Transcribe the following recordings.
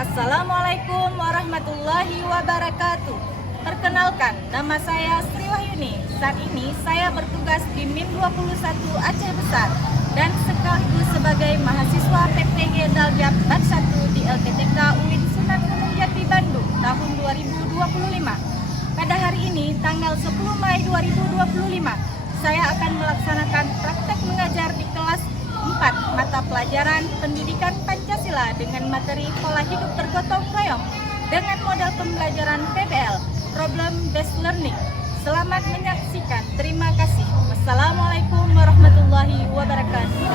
Assalamualaikum warahmatullahi wabarakatuh. Perkenalkan, nama saya Sri Wahyuni. Saat ini saya bertugas di MIN 21 Aceh Besar dan sekaligus sebagai mahasiswa PTG Daljab Bab 1 di LPTK UIN Sunan Gunung Jati Bandung tahun 2025. Pada hari ini, tanggal 10 Mei 2025, saya akan melaksanakan praktek mengajar di kelas 4 mata pelajaran pendidikan Pancasila dengan materi pola hidup bergotong royong dengan modal pembelajaran PBL, Problem Based Learning. Selamat menyaksikan. Terima kasih. Wassalamualaikum warahmatullahi wabarakatuh.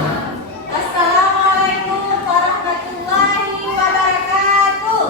Assalamualaikum warahmatullahi wabarakatuh.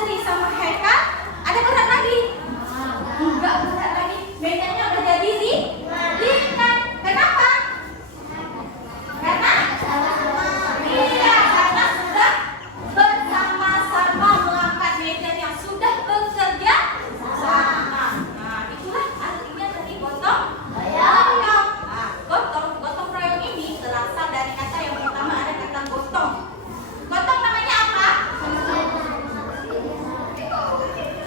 Asri sama Haikal ada berat lagi? Enggak berat lagi. Mainannya udah jadi ringan. Kenapa? Karena iya, karena sudah bersama-sama mengangkat medan yang sudah bekerja sama. Nah, itulah artinya tadi gotong royong. Nah, gotong royong ini berasal dari kata yang pertama, ada kata gotong. Gotong namanya apa?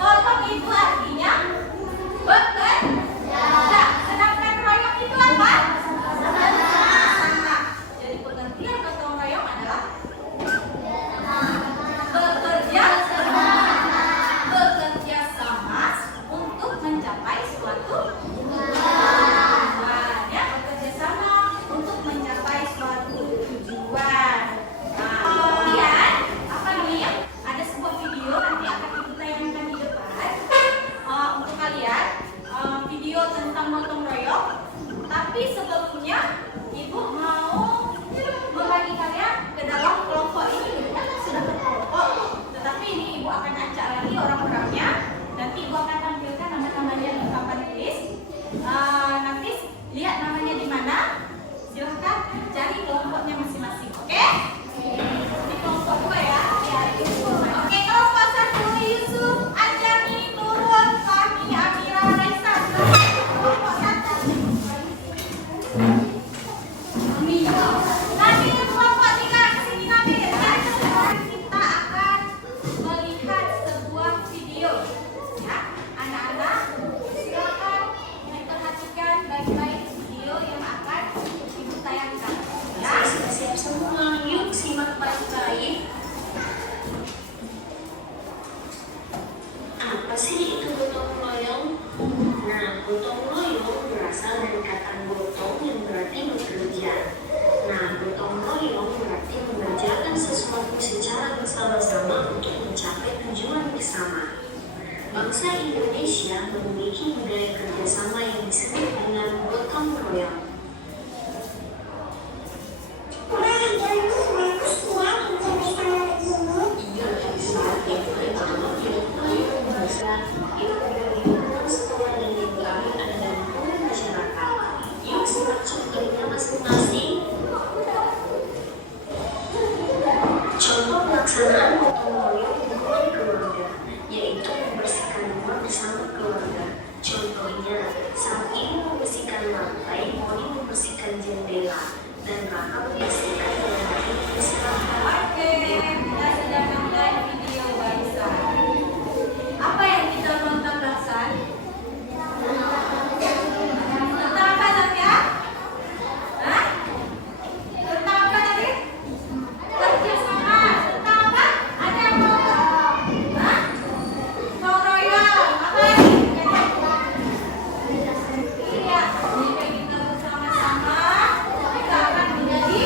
Gotong itu artinya bekerja. Sedangkan royong itu apa? Sama. Jadi pengertian gotong royong adalah bekerja sama untuk mencapai suatu tujuan. Ya, bekerja sama untuk mencapai suatu tujuan. Nah, kemudian apa namanya? Ada sebuah video nanti akan ibu tayangkan di depan untuk kalian, video tentang gotong royong. Tapi sebelumnya ibu mau membagi kalian ke dalam kelompok ini. Kan sudah berkelompok, tetapi ini ibu akan acak lagi orang-orangnya. Nanti ibu akan tampilkan nama-namanya di papan tulis. Nanti lihat namanya di mana. Silahkan cari kelompoknya masing-masing. Oke? Di kelompok 2 ya. Oke, kelompok 1 Yusuf, Anjani, Nurul, Fahmi, Amira, Raisa. Kelompok 1. Nanti ke kelompok 3, kesini nanti. Kita akan melihat sebuah video. Ya, anak-anak silakan diperhatikan baik-baik video yang akan ibu tayangkan. Ya, Siap semua, yuk simak baik-baik. Apa sih itu gotong royong? Nah, gotong royong berasal dari kata gotong yang berarti bekerja. Nah, gotong royong berarti mengerjakan sesuatu secara bersama-sama untuk mencapai tujuan bersama. Bangsa Indonesia memiliki budaya kerjasama yang disebut dengan gotong royong. Contoh pelaksanaan gotong royong lingkungan keluarga, yaitu membersihkan rumah bersama keluarga. Contohnya, saat ibu membersihkan lantai, Moni membersihkan jendela, dan Raka membersihkan lemari istirahat. oke, kita sedang nonton video barusan. Apa yang kita tonton barusan? Tentang apa Sofia? Hah? Tentang apa tadi? Kerjasama. Tentang apa? Ada yang mau? Hah? Gotong royong. Apa lagi? Iya, jika kita bersama-sama, kita akan menjadi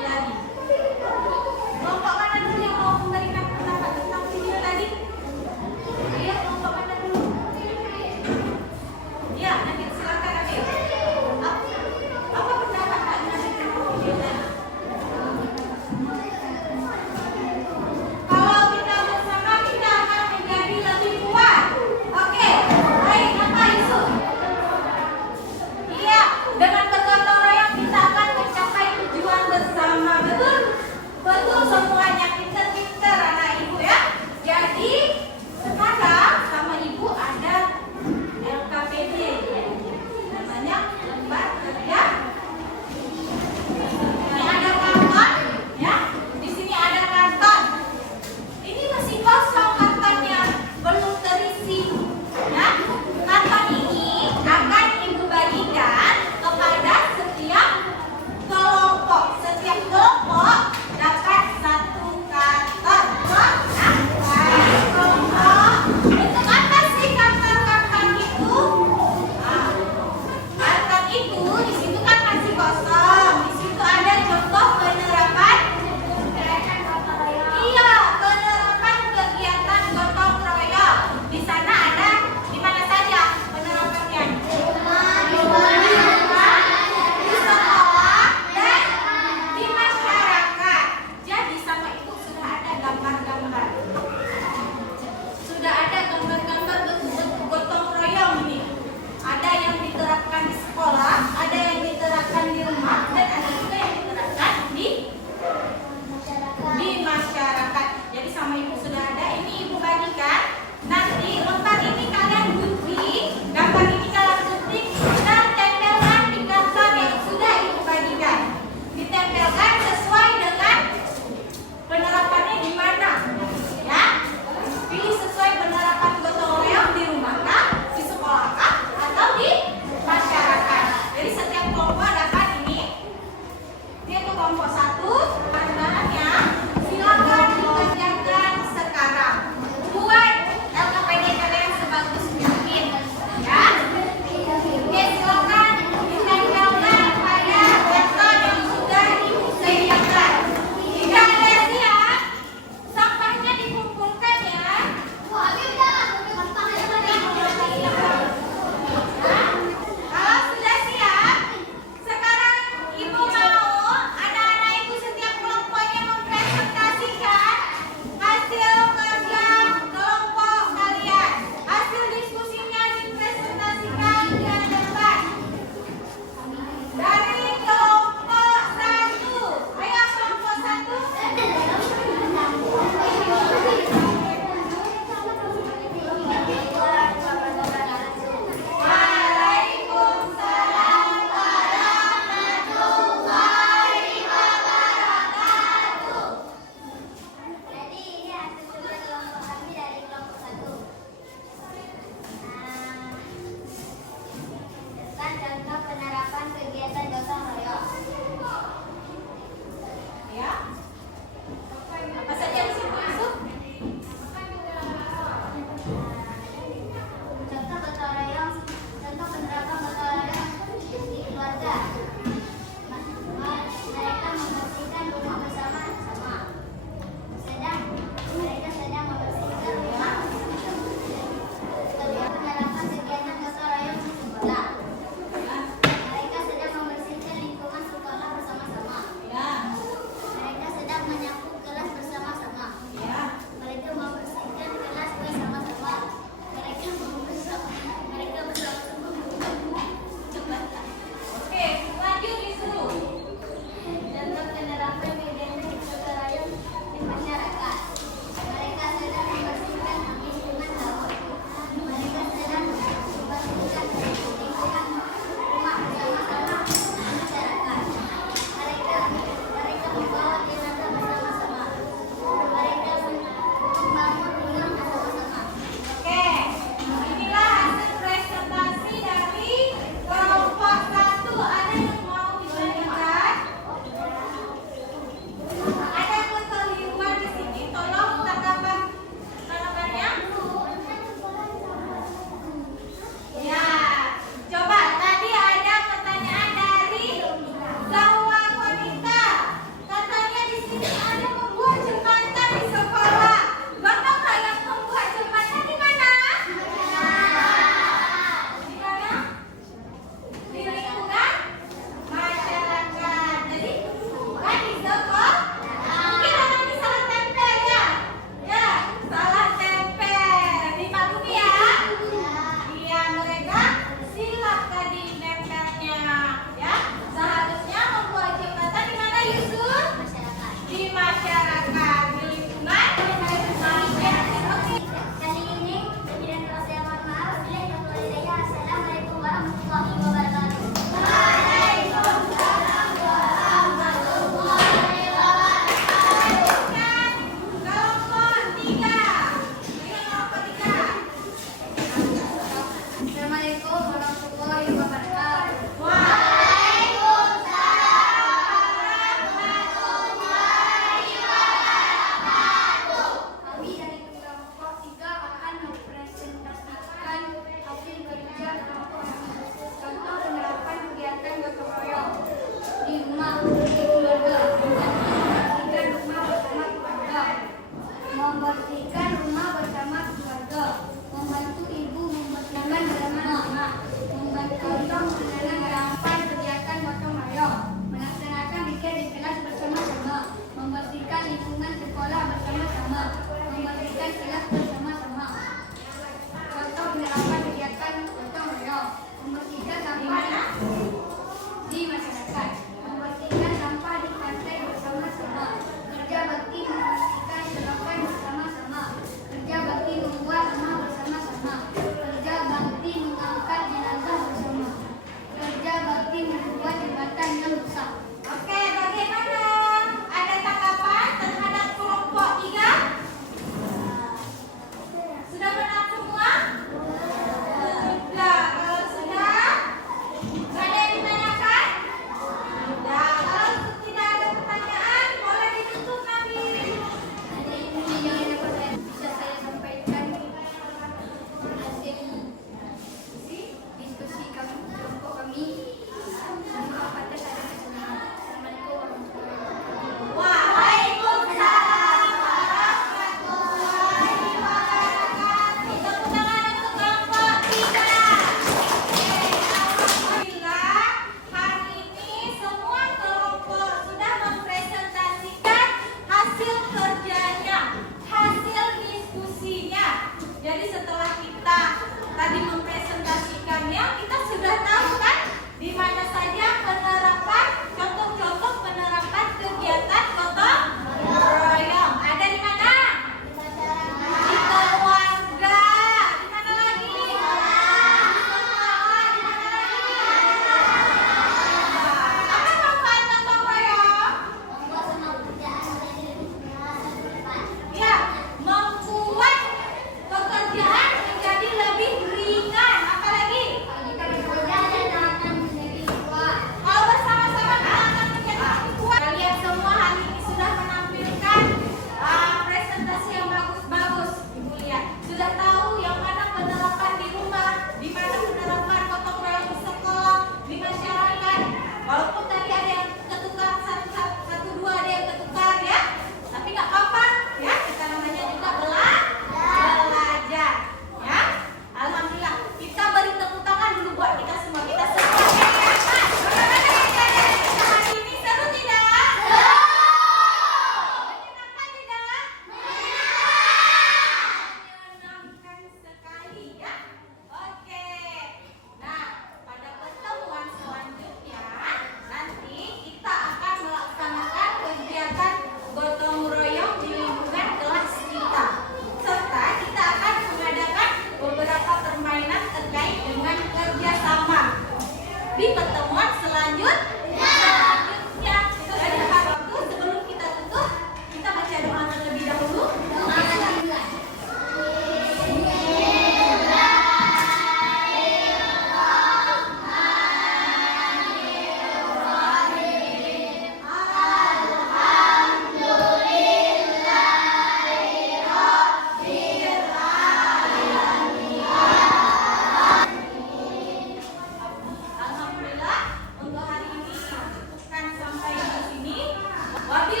Wabillahi